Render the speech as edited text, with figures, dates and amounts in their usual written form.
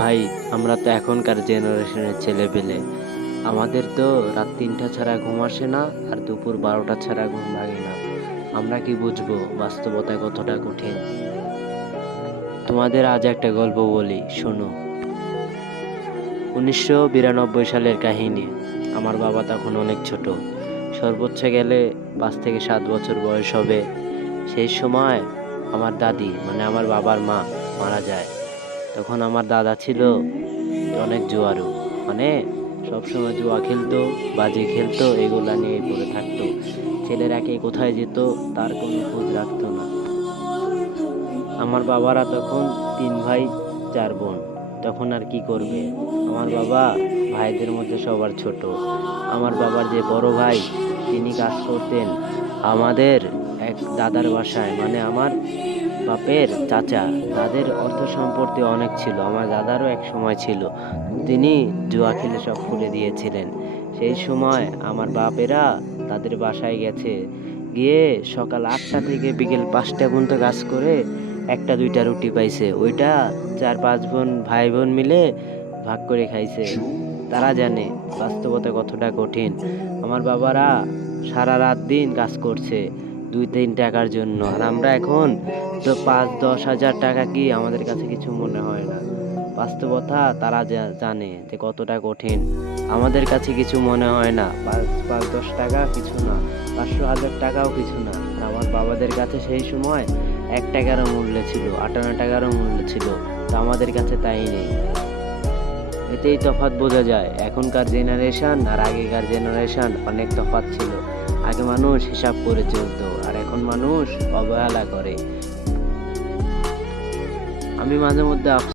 ভাই, আমরা তো এখনকার জেনারেশনের ছেলেপেলে। আমাদের তো রাত ৩টা ছাড়া ঘুম আসে না, আর দুপুর ১২টা ছাড়া ঘুম ভাঙে না। আমরা কি বুঝবো বাস্তবতা কতটা কঠিন? তোমাদের আজ একটা গল্প বলি, শোনো। ১৯৯২ সালের কাহিনী। আমার বাবা তখন অনেক ছোট, সর্বোচ্চ গেলে ৫ থেকে ৭ বছর বয়স হবে। সেই সময় আমার দাদি, মানে আমার বাবার মা, মারা যায়। তখন আমার দাদা ছিল অনেক জুয়ারু, মানে সবসময় জুয়া খেলতো, বাজি খেলতো, এগুলা নিয়ে পড়ে থাকতো। ছেলেরা কে কোথায় যেত তার কোনো খোঁজ রাখতো না। আমার বাবারা তখন ৩ ভাই ৪ বোন। তখন আর কি করবে? আমার বাবা ভাইদের মধ্যে সবার ছোট। আমার বাবার যে বড় ভাই, তিনি কাজ করতেন আমাদের এক দাদার বাসায়, মানে আমার বাপের চাচা। তাদের অর্থ সম্পত্তি অনেক ছিল, আমার দাদারও এক সময় ছিল। তিনি জুয়া খেলে সব ফুলে দিয়েছিলেন। সেই সময় আমার বাপেরা তাদের বাসায় গেছে, গিয়ে সকাল ৮টা থেকে বিকেল ৫টা পর্যন্ত কাজ করে একটা দুইটা রুটি পাইছে। ওইটা ৪ ৫ বোন ভাই বোন মিলে ভাগ করে খাইছে। তারা জানে বাস্তবতা কতটা কঠিন। আমার বাবারা সারা রাত দিন কাজ করছে ২-৩ টাকার জন্য, আর আমরা এখন তো ৫-১০ হাজার টাকা কি আমাদের কাছে কিছু মনে হয় না। বাস্তবতা তারা জানে যে কতটা কঠিন। আমাদের কাছে কিছু মনে হয় না, ৫-১০ টাকা কিছু না, ৫০০-১০০০ টাকাও কিছু না। আর আমার বাবাদের কাছে সেই সময় ১ টাকারও মূল্য ছিল, ৫৮ টাকারও মূল্য ছিল, তো আমাদের কাছে তাই নেই। এতেই তফাৎ বোঝা যায়, এখনকার জেনারেশন আর আগেকার জেনারেশন অনেক তফাৎ ছিল। আগে মানুষ হিসাব করে চলতো, আর এখন মানুষ অবহেলা করে। আমি মাঝে মধ্যে